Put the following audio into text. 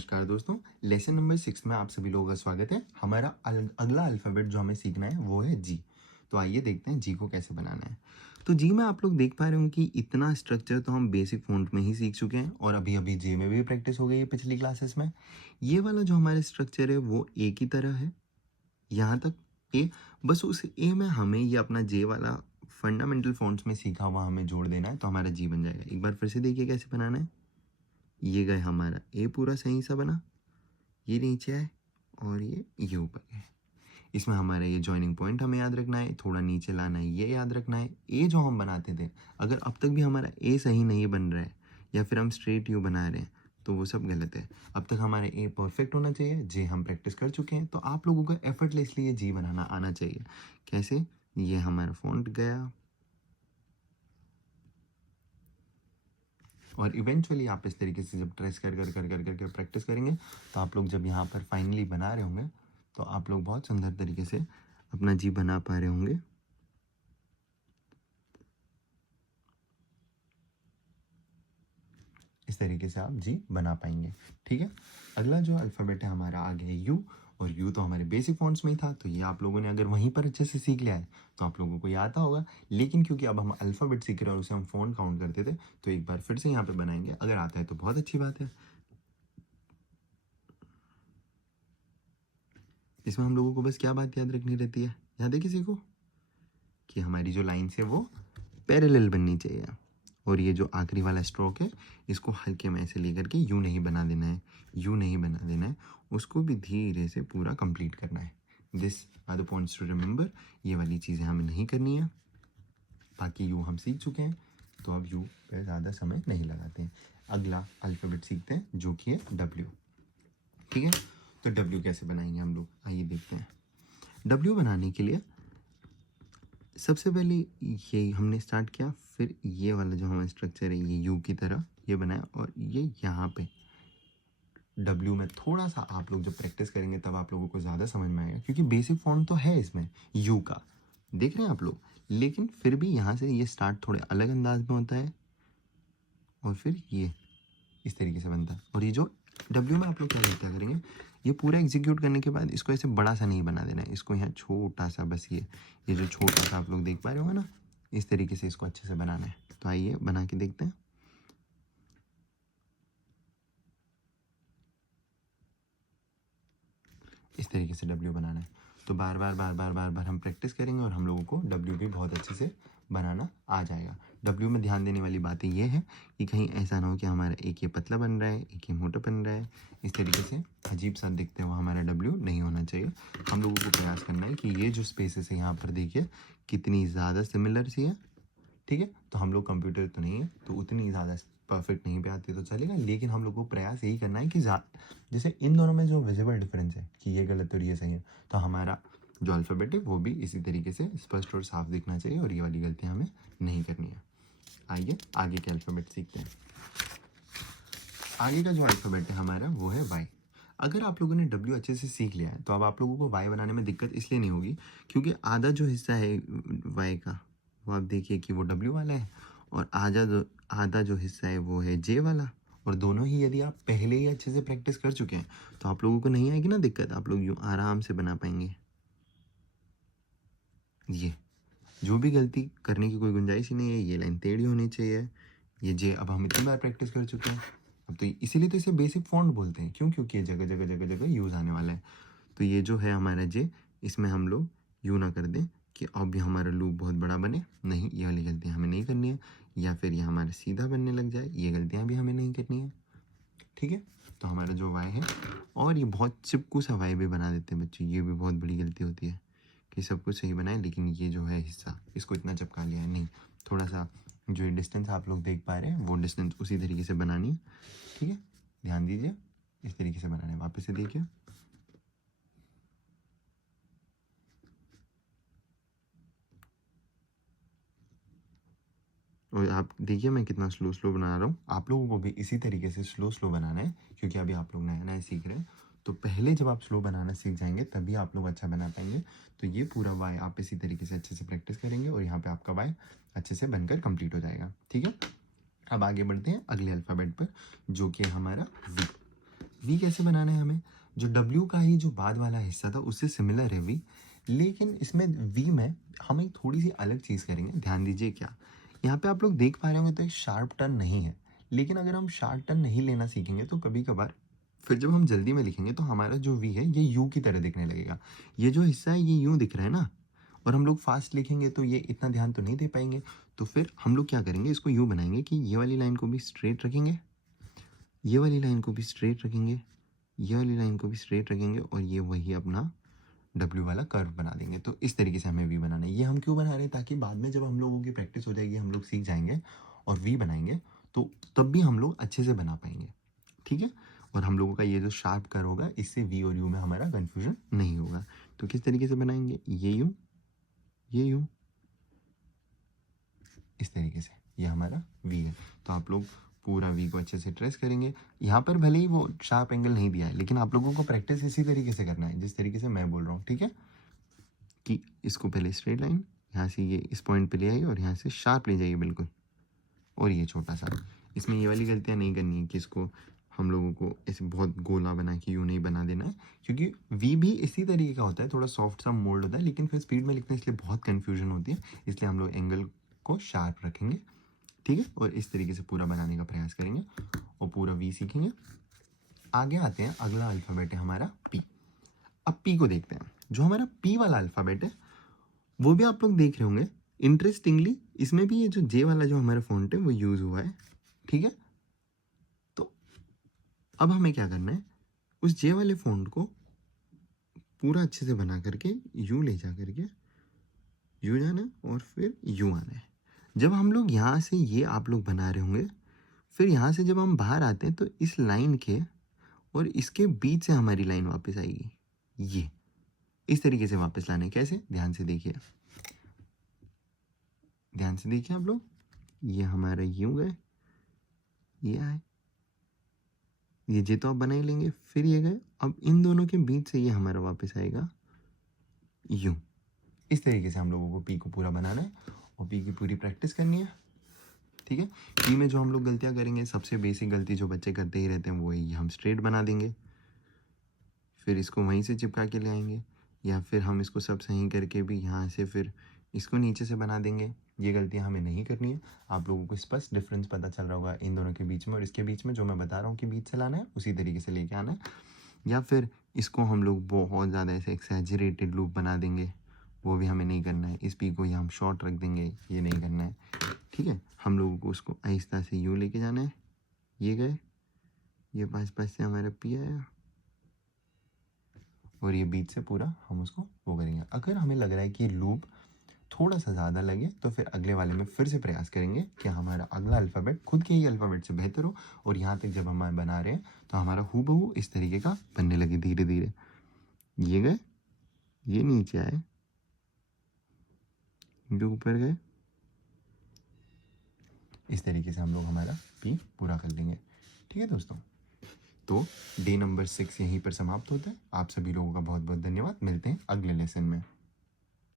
नमस्कार दोस्तों, lesson number 6 में आप सभी लोगों का स्वागत है। हमारा अगला अल्फ़ाबेट जो हमें सीखना है वो है जी। तो आइए देखते हैं जी को कैसे बनाना है। तो जी में आप लोग देख पा रहे होंगे कि इतना स्ट्रक्चर तो हम बेसिक फ़ॉन्ट में ही सीख चुके हैं और अभी-अभी जे में भी प्रैक्टिस हो गई है पिछली क्लासेस में। ये वाला जो हमारा स्ट्रक्चर है वो ए की तरह है, यहाँ तक ए। बस उस ए में हमें ये अपना जे वाला फंडामेंटल फ़ॉन्ट्स में सीखा हुआ हमें जोड़ देना है, तो हमारा जी बन जाएगा। एक बार फिर से देखिए कैसे बनाना है। ये गए हमारा ए पूरा सही सा बना, ये नीचे है और ये ऊपर है। इसमें हमारा ये जॉइनिंग पॉइंट हमें याद रखना है, थोड़ा नीचे लाना है, ये याद रखना है। ए जो हम बनाते थे, अगर अब तक भी हमारा ए सही नहीं बन रहा है या फिर हम स्ट्रेट यू बना रहे हैं तो वो सब गलत है। अब तक हमारे ए परफेक्ट होना चाहिए, जे हम प्रैक्टिस कर चुके हैं, तो आप लोगों को एफर्टलेसली ये जी बनाना आना चाहिए। कैसे? ये हमारा फॉन्ट गया और इवेंचुअली आप इस तरीके से जब ट्रेस कर प्रैक्टिस करेंगे तो आप लोग जब यहाँ पर फाइनली बना रहे होंगे तो आप लोग बहुत सुंदर तरीके से अपना जी बना पा रहे होंगे। इस तरीके से आप जी बना पाएंगे। ठीक है, अगला जो अल्फ़ाबेट है हमारा आगे है यू, और यू तो हमारे बेसिक फॉन्ट्स में ही था, तो ये आप लोगों ने अगर वहीं पर अच्छे से सीख लिया है तो आप लोगों को ये आता होगा। लेकिन क्योंकि अब हम अल्फ़ाबेट सीख रहे हैं और उसे हम फ़ॉन्ट काउंट करते थे, तो एक बार फिर से यहाँ पे बनाएंगे। अगर आता है तो बहुत अच्छी बात है। इसमें हम लोगों को बस क्या बात याद रखनी रहती है, याद है किसी को? कि हमारी जो लाइन्स है वो पैरेलल बननी चाहिए, और ये जो आखिरी वाला स्ट्रोक है इसको हल्के में ऐसे लेकर के यू नहीं बना देना है, यू नहीं बना देना है, उसको भी धीरे से पूरा कंप्लीट करना है। This are the points to remember. ये वाली चीज़ें हमें नहीं करनी है। बाकी यू हम सीख चुके हैं, तो अब यू पे ज़्यादा समय नहीं लगाते हैं। अगला अल्फ़ाबेट सीखते हैं जो कि है डब्ल्यू। ठीक है, तो डब्ल्यू कैसे बनाएंगे हम लोग, आइए देखते हैं। डब्ल्यू बनाने के लिए सबसे पहले ये हमने स्टार्ट किया, फिर ये वाला जो हमारा स्ट्रक्चर है ये यू की तरह ये बनाया, और ये यहाँ पे डब्ल्यू में थोड़ा सा आप लोग जब प्रैक्टिस करेंगे तब आप लोगों को ज़्यादा समझ में आएगा, क्योंकि बेसिक फॉन्ट तो है इसमें यू का, देख रहे हैं आप लोग। लेकिन फिर भी यहाँ से ये स्टार्ट थोड़े अलग अंदाज में होता है और फिर ये इस तरीके से बनता है। और ये जो डब्ल्यू में आप लोग क्या करेंगे, ये पूरा एग्जीक्यूट करने के बाद इसको ऐसे बड़ा सा नहीं बना देना है, इसको यहाँ छोटा सा, बस ये जो छोटा सा आप लोग देख पा रहे होंगे ना, इस तरीके से इसको अच्छे से बनाना है। तो आइए बना के देखते हैं। इस तरीके से डब्ल्यू बनाना है। तो बार बार हम प्रैक्टिस करेंगे और हम लोगों को डब्ल्यू भी बहुत अच्छे से बनाना आ जाएगा। डब्ल्यू में ध्यान देने वाली बातें ये है कि कहीं ऐसा ना हो कि हमारा एक ये पतला बन रहा है, एक ये मोटा बन रहा है, इस तरीके से अजीब सा दिखते हुआ हमारा डब्ल्यू नहीं होना चाहिए। हम लोगों को प्रयास करना है कि ये जो स्पेसेस है यहाँ पर देखिए कितनी ज़्यादा सिमिलर सी है। ठीक है, तो हम लोग कंप्यूटर तो नहीं है तो उतनी ज़्यादा परफेक्ट नहीं पे आती तो चलेगा, लेकिन हम लोग को प्रयास यही करना है कि जैसे इन दोनों में जो विजिबल डिफरेंस है कि ये गलत और ये सही है, तो हमारा जो अल्फ़ाबेट है वो भी इसी तरीके से स्पष्ट और साफ दिखना चाहिए, और ये वाली गलतियाँ हमें नहीं करनी है। आइए आगे के अल्फ़ाबेट सीखते हैं। आगे का जो अल्फ़ाबेट है हमारा वो है वाई। अगर आप लोगों ने डब्ल्यू अच्छे से सीख लिया है तो अब आप लोगों को वाई बनाने में दिक्कत इसलिए नहीं होगी क्योंकि आधा जो हिस्सा है वाई का वो आप देखिए कि वो डब्ल्यू वाला है, और आधा जो हिस्सा है वो है जे वाला। और दोनों ही यदि आप पहले ही अच्छे से प्रैक्टिस कर चुके हैं तो आप लोगों को नहीं आएगी ना दिक्कत, आप लोग यूँ आराम से बना पाएंगे। ये जो भी गलती करने की कोई गुंजाइश ही नहीं है, ये लाइन टेढ़ी होनी चाहिए। ये जे अब हम इतनी बार प्रैक्टिस कर चुके हैं, अब तो इसीलिए तो इसे बेसिक फॉन्ट बोलते हैं, क्यों? क्योंकि ये जगह जगह जगह जगह यूज़ आने वाला है। तो ये जो है हमारा जे, इसमें हम लोग यूँ ना कर दें कि अब भी हमारा लूप बहुत बड़ा बने, नहीं, ये वाली गलतियाँ हमें नहीं करनी है। या फिर ये हमारा सीधा बनने लग जाए, ये गलतियाँ भी हमें नहीं करनी है। ठीक है, तो हमारा जो वाई है, और ये बहुत चिपकू सा वाई भी बना देते हैं बच्चे, ये भी बहुत बड़ी गलती होती है कि सब कुछ सही बनाए लेकिन ये जो है हिस्सा इसको इतना चिपका लिया है, नहीं, थोड़ा सा जो डिस्टेंस आप लोग देख पा रहे हैं वो डिस्टेंस उसी तरीके से बनानी है। ठीक है, ध्यान दीजिए, इस तरीके से बनाना है। वापस से देखिए, और आप देखिए मैं कितना स्लो स्लो बना रहा हूँ। आप लोगों को भी इसी तरीके से स्लो स्लो बनाना है, क्योंकि अभी आप लोग नया नया सीख रहे हैं। तो पहले जब आप स्लो बनाना सीख जाएंगे तभी आप लोग अच्छा बना पाएंगे। तो ये पूरा वाई आप इसी तरीके से अच्छे से प्रैक्टिस करेंगे और यहाँ पे आपका वाई अच्छे से बनकर कंप्लीट हो जाएगा। ठीक है, अब आगे बढ़ते हैं अगले अल्फ़ाबेट पर जो कि हमारा वी। वी कैसे बनाना है हमें? जो डब्ल्यू का ही जो बाद वाला हिस्सा था उससे सिमिलर है वी, लेकिन इसमें वी में हम एक थोड़ी सी अलग चीज़ करेंगे। ध्यान दीजिए क्या, यहाँ पे आप लोग देख पा रहे होंगे तो एक शार्प टर्न नहीं है, लेकिन अगर हम शार्प टर्न नहीं लेना सीखेंगे तो कभी कभार फिर जब हम जल्दी में लिखेंगे तो हमारा जो वी है ये यू की तरह दिखने लगेगा। ये जो हिस्सा है ये यूँ दिख रहा है ना, और हम लोग फास्ट लिखेंगे तो ये इतना ध्यान तो नहीं दे पाएंगे। तो फिर हम लोग क्या करेंगे, इसको यूँ बनाएंगे कि ये वाली लाइन को भी स्ट्रेट रखेंगे, ये वाली लाइन को भी स्ट्रेट रखेंगे, ये वाली लाइन को भी स्ट्रेट रखेंगे, और ये वही अपना डब्ल्यू वाला कर्व बना देंगे। तो इस तरीके से हमें वी बनाना है। ये हम क्यों बना रहे हैं? ताकि बाद में जब हम लोगों की प्रैक्टिस हो जाएगी, हम लोग सीख जाएंगे और वी बनाएंगे, तो तब भी हम लोग अच्छे से बना पाएंगे। ठीक है, और हम लोगों का ये जो शार्प कर्व होगा इससे वी और यू में हमारा कन्फ्यूजन नहीं होगा। तो किस तरीके से बनाएंगे, ये यूँ, ये यूँ, इस तरीके से ये हमारा वी है। तो आप लोग पूरा वी को अच्छे से ट्रेस करेंगे। यहाँ पर भले ही वो शार्प एंगल नहीं दिया है, लेकिन आप लोगों को प्रैक्टिस इसी तरीके से करना है जिस तरीके से मैं बोल रहा हूँ। ठीक है, कि इसको पहले स्ट्रेट लाइन यहाँ से ये इस पॉइंट पे ले आइए और यहाँ से शार्प ले जाइए बिल्कुल, और ये छोटा सा, इसमें ये वाली गलतियाँ नहीं करनी है कि इसको हम लोगों को ऐसे बहुत गोला बना के यूँ नहीं बना देना है, क्योंकि वी भी इसी तरीके का होता है, थोड़ा सॉफ्ट सा मोल्ड होता है, लेकिन फिर स्पीड में लिखते हैं इसलिए बहुत कन्फ्यूजन होती है। इसलिए हम लोग एंगल को शार्प रखेंगे। ठीक है, और इस तरीके से पूरा बनाने का प्रयास करेंगे और पूरा वी सीखेंगे। आगे आते हैं, अगला अल्फ़ाबेट है हमारा पी। अब पी को देखते हैं। जो हमारा पी वाला अल्फ़ाबेट है वो भी आप लोग देख रहे होंगे। इंटरेस्टिंगली इसमें भी ये जो जे वाला जो हमारा फ़ॉन्ट है वो यूज़ हुआ है। ठीक है, तो अब हमें क्या करना है, उस जे वाले फ़ॉन्ट को पूरा अच्छे से बना करके यूँ ले जा करके यूँ जाना है और फिर यूँ आना है। जब हम लोग यहाँ से ये आप लोग बना रहे होंगे, फिर यहाँ से जब हम बाहर आते हैं तो इस लाइन के और इसके बीच से हमारी लाइन वापस आएगी। ये इस तरीके से वापस लाना है। कैसे? ध्यान से देखिए, ध्यान से देखिए आप लोग। ये हमारा यूँ गए, ये आए, ये जे तो आप बना ही लेंगे, फिर ये गए। अब इन दोनों के बीच से ये हमारा वापस आएगा यूँ। इस तरीके से हम लोगों को पी को पूरा बनाना है और पी की पूरी प्रैक्टिस करनी है। ठीक है, पी में जो हम लोग गलतियाँ करेंगे, सबसे बेसिक गलती जो बच्चे करते ही रहते हैं वो ही, हम स्ट्रेट बना देंगे, फिर इसको वहीं से चिपका के ले आएंगे, या फिर हम इसको सब सही करके भी यहाँ से फिर इसको नीचे से बना देंगे। ये गलतियाँ हमें नहीं करनी है। आप लोगों को स्पष्ट डिफरेंस पता चल रहा होगा इन दोनों के बीच में और इसके बीच में, जो मैं बता रहा हूँ कि बीच से लाना है उसी तरीके से लेके आना है। या फिर इसको हम लोग बहुत ज़्यादा ऐसे एक्सैजरेटेड लूप बना देंगे, वो भी हमें नहीं करना है। इस पी को यहाँ हम शॉर्ट रख देंगे, ये नहीं करना है। ठीक है, हम लोगों को उसको आहिस्ता से यूँ लेके जाना है। ये गए, ये पास पास से हमारा पी आया और ये बीच से पूरा हम उसको वो करेंगे। अगर हमें लग रहा है कि लूप थोड़ा सा ज़्यादा लगे तो फिर अगले वाले में फिर से प्रयास करेंगे कि हमारा अगला अल्फ़ाबेट खुद के ही अल्फ़ाबेट से बेहतर हो, और यहाँ तक जब हम बना रहे हैं तो हमारा हूबहू इस तरीके का बनने लगे धीरे धीरे। ये गए, ये नीचे आए, ये ऊपर गए, इस तरीके से हम लोग हमारा पी पूरा कर लेंगे। ठीक है दोस्तों, तो डे नंबर 6 यहीं पर समाप्त होता है। आप सभी लोगों का बहुत बहुत धन्यवाद। मिलते हैं अगले लेसन में।